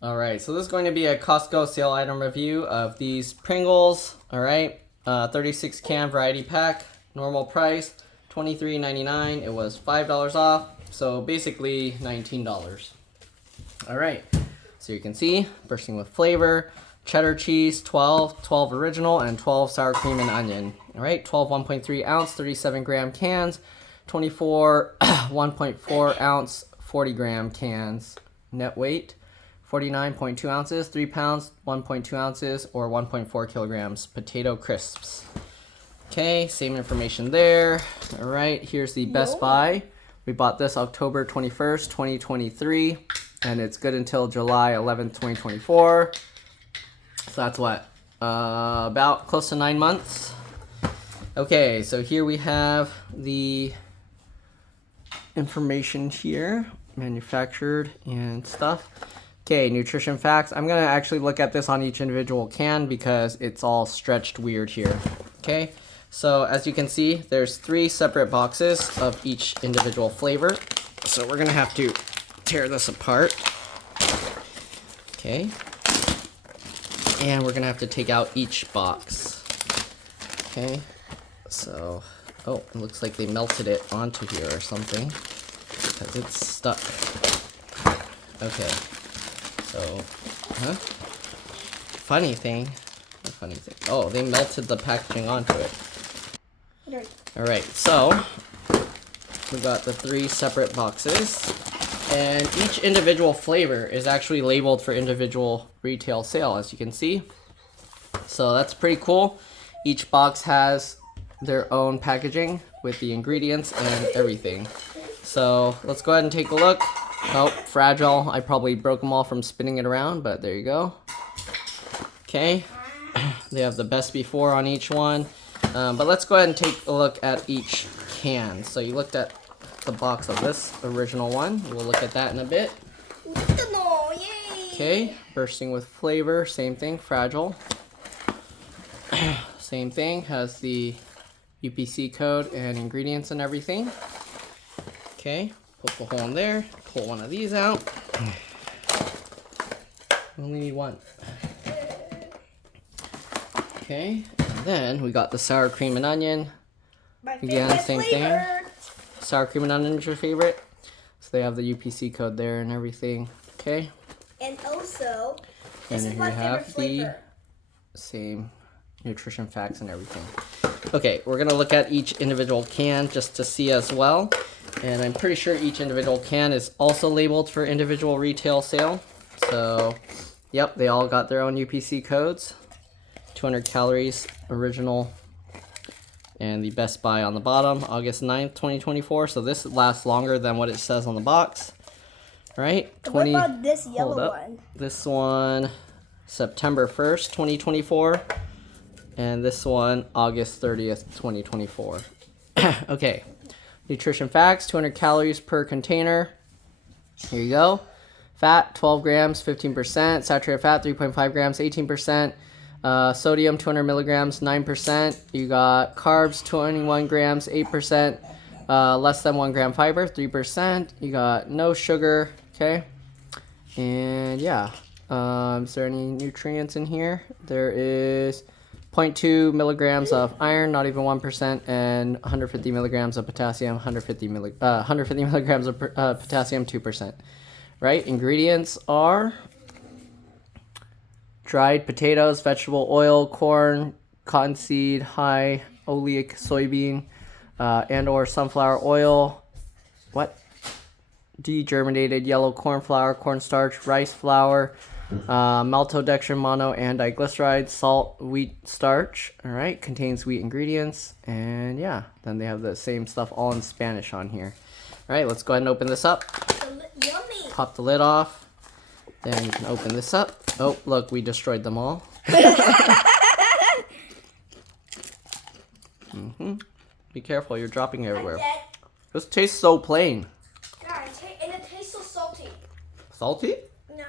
Alright, so this is going to be a Costco sale item review of these Pringles. Alright, 36 can variety pack, normal price $23.99. It was $5 off, so basically $19. Alright, so you can see, bursting with flavor, cheddar cheese, 12 original, and 12 sour cream and onion. Alright, 12 1.3 ounce, 37 gram cans, 24 1.4 ounce, 40 gram cans. Net weight 49.2 ounces, 3 pounds, 1.2 ounces, or 1.4 kilograms. Potato crisps. Okay, same information there. Alright, here's the Best Buy. We bought this October 21st, 2023, and it's good until July 11th, 2024. So that's what? About close to 9 months. Okay, so here we have the information here, manufactured and stuff. Okay, nutrition facts. I'm gonna actually look at this on each individual can because it's all stretched weird here. Okay, so as you can see, there's 3 separate boxes of each individual flavor. So we're gonna have to tear this apart. Okay, and we're gonna have to take out each box. Okay, so, oh, it looks like they melted it onto here or something because it's stuck. Okay. So, funny thing. Oh, they melted the packaging onto it. Alright, so we got the 3 separate boxes, and each individual flavor is actually labeled for individual retail sale, as you can see. So that's pretty cool. Each box has their own packaging with the ingredients and everything. So let's go ahead and take a look. Oh, fragile. I probably broke them all from spinning it around, but there you go. Okay, they have the best before on each one. But let's go ahead and take a look at each can. So you looked at the box of this original one. We'll look at that in a bit. Okay, bursting with flavor. Same thing, fragile. Same thing, has the UPC code and ingredients and everything. Okay, poke a hole in there. Pull one of these out. We only need one. Okay, and then we got the sour cream and onion. Again, same thing. Sour cream and onion is your favorite. So they have the UPC code there and everything. Okay. And also, and then here we have the same nutrition facts and everything. Okay, we're gonna look at each individual can just to see as well. And I'm pretty sure each individual can is also labeled for individual retail sale. So, yep, they all got their own UPC codes. 200 calories, original, and the Best Buy on the bottom, August 9th, 2024. So this lasts longer than what it says on the box, right? What about this yellow one? This one, September 1st, 2024. And this one, August 30th, 2024. Okay. Nutrition facts, 200 calories per container. Here you go. Fat, 12 grams, 15%. Saturated fat, 3.5 grams, 18%. Sodium, 200 milligrams, 9%. You got carbs, 21 grams, 8%. Less than 1 gram fiber, 3%. You got no sugar, okay? And yeah, is there any nutrients in here? There is 0.2 milligrams of iron, not even 1%, and 150 milligrams of potassium, 150 milligrams of potassium, 2%. Right? Ingredients are dried potatoes, vegetable oil, corn, cottonseed, high oleic soybean, and or sunflower oil. What? Degerminated yellow corn flour, cornstarch, rice flour, maltodextrin mono and diglyceride, salt, wheat starch. All right, contains wheat ingredients, and yeah, then they have the same stuff all in Spanish on here. All right, let's go ahead and open this up. Yummy. Pop the lid off. Then you can open this up. Oh, look, we destroyed them all. Be careful, you're dropping everywhere. This tastes so plain. God, and it tastes so salty. Salty? No.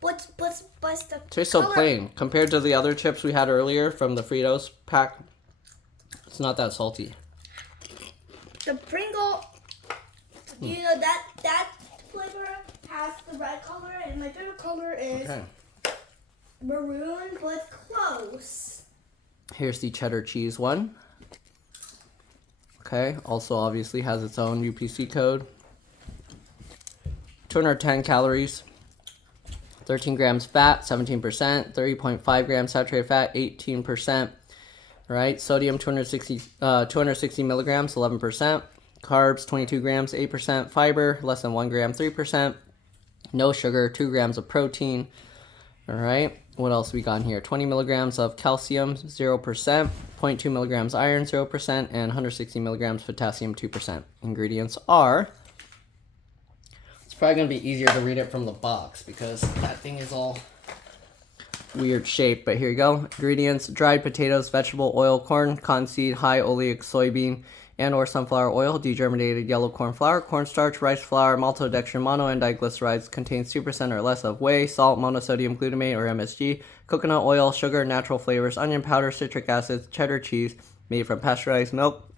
What's the Tastes so color? plain compared to the other chips we had earlier from the Fritos pack. It's not that salty. The Pringle, you know that flavor has the red color, and my favorite color is Okay. maroon, but close. Here's the cheddar cheese one. Okay, also obviously has its own UPC code. 210 calories, 13 grams fat, 17%, 30.5 grams saturated fat, 18%. Right, sodium 260 milligrams, 11%. Carbs 22 grams, 8%. Fiber less than 1 gram, 3%. No sugar, 2 grams of protein. All right, what else we got in here? 20 milligrams of calcium, 0%. 0.2 milligrams iron, 0%. And 160 milligrams potassium, 2%. Ingredients are... It's probably going to be easier to read it from the box because that thing is all weird shape, but here you go. Ingredients: dried potatoes, vegetable oil, corn, cottonseed, high oleic soybean and or sunflower oil, degerminated yellow corn flour, cornstarch, rice flour, maltodextrin, mono and diglycerides, contains 2% or less of whey, salt, monosodium glutamate or MSG, coconut oil, sugar, natural flavors, onion powder, citric acid, cheddar cheese made from pasteurized milk,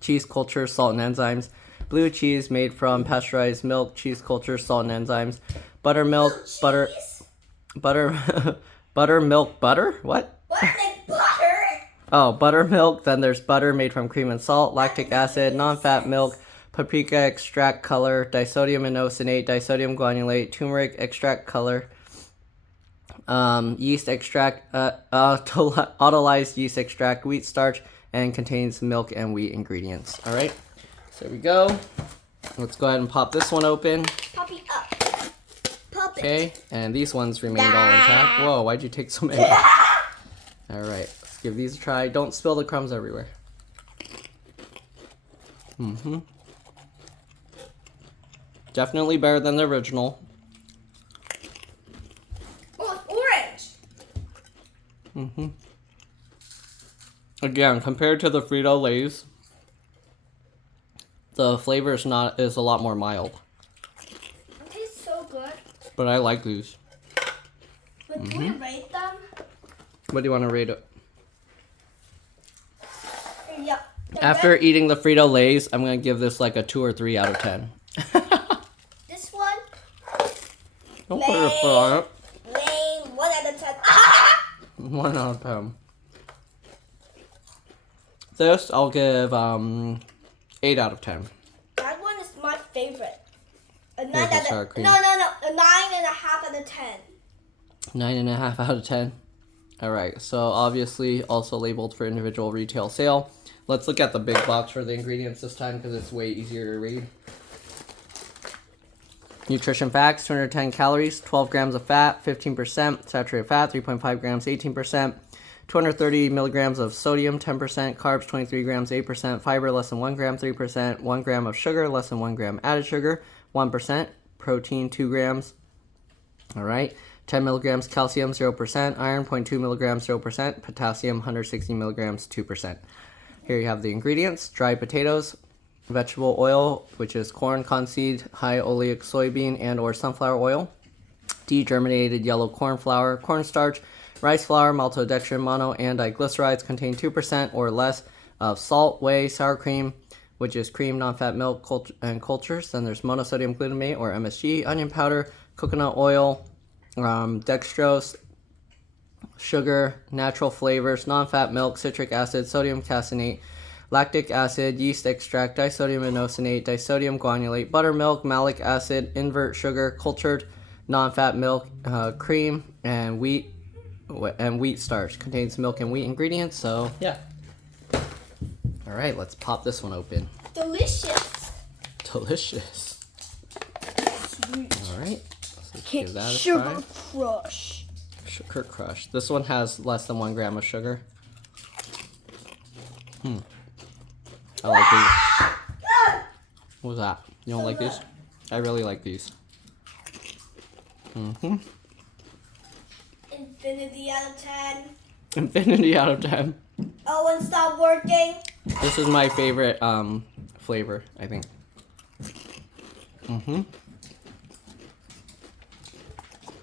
cheese culture, salt and enzymes, blue cheese made from pasteurized milk, cheese culture, salt and enzymes, buttermilk, butter, buttermilk butter? What? What is butter? Oh, buttermilk. Then there's butter made from cream and salt, lactic acid, non-fat milk, paprika extract color, disodium inosinate, disodium guanylate, turmeric extract color, yeast extract, autolyzed yeast extract, wheat starch, and contains milk and wheat ingredients. All right, so there we go. Let's go ahead and pop this one open. Pop it up. Pop it. Okay, and these ones remained all intact. Whoa, why'd you take so many? All right, let's give these a try. Don't spill the crumbs everywhere. Definitely better than the original. Oh, it's orange. Again, compared to the Frito-Lays, the flavor is a lot more mild. It tastes so good. But I like these. But do we rate them? What do you want to rate it? Yeah. After eating the Frito-Lays, I'm going to give this like a 2 or 3 out of 10. This one? Don't put your foot on it. Lame. 1 out of 10. 1 out of 10. This, I'll give 8 out of 10. That one is my favorite. A 9 Here's the out sour of cream. No. A 9.5 out of 10. 9.5 out of 10. Alright, so obviously also labeled for individual retail sale. Let's look at the big box for the ingredients this time because it's way easier to read. Nutrition facts: 210 calories, 12 grams of fat, 15% saturated fat, 3.5 grams, 18%, 230 milligrams of sodium, 10%, carbs, 23 grams, 8%, fiber, less than 1 gram, 3%, 1 gram of sugar, less than 1 gram added sugar, 1%, protein, 2 grams. All right. 10 milligrams calcium, 0%, iron, 0.2 milligrams, 0%, potassium, 160 milligrams, 2%. Here you have the ingredients: dried potatoes, vegetable oil, which is corn, cottonseed, high oleic soybean and or sunflower oil, degerminated yellow corn flour, cornstarch, rice flour, maltodextrin, mono and diglycerides, contain 2% or less of salt, whey, sour cream, which is cream, non-fat milk, and cultures. Then there's monosodium glutamate or MSG, onion powder, coconut oil, dextrose, sugar, natural flavors, non-fat milk, citric acid, sodium caseinate, lactic acid, yeast extract, disodium inosinate, disodium guanylate, buttermilk, malic acid, invert sugar, cultured non-fat milk, cream, and wheat starch. Contains milk and wheat ingredients. So yeah. All right, let's pop this one open. Delicious. Delicious. All right. Let's give that a Sugar try. crush. Sugar crush. This one has less than 1 gram of sugar. I like these. What was that? You don't like these? I really like these. Infinity out of 10. Infinity out of 10. Oh, and stop working. This is my favorite flavor, I think.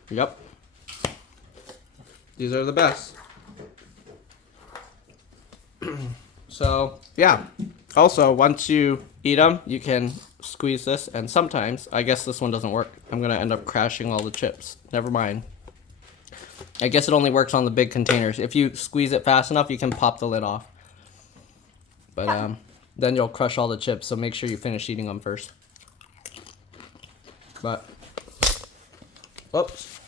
Yep. These are the best. So, yeah. Also, once you eat them, you can squeeze this, and sometimes, I guess this one doesn't work. I'm gonna end up crashing all the chips. Never mind. I guess it only works on the big containers. If you squeeze it fast enough, you can pop the lid off. But then you'll crush all the chips, so make sure you finish eating them first. But, oops.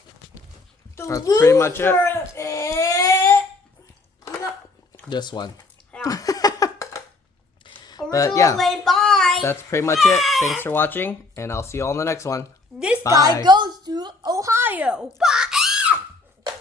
That's pretty much it. No. This one. Yeah. But yeah, bye. that's pretty much it. Thanks for watching, and I'll see you all in the next one. This Bye. guy goes to Ohio. Bye.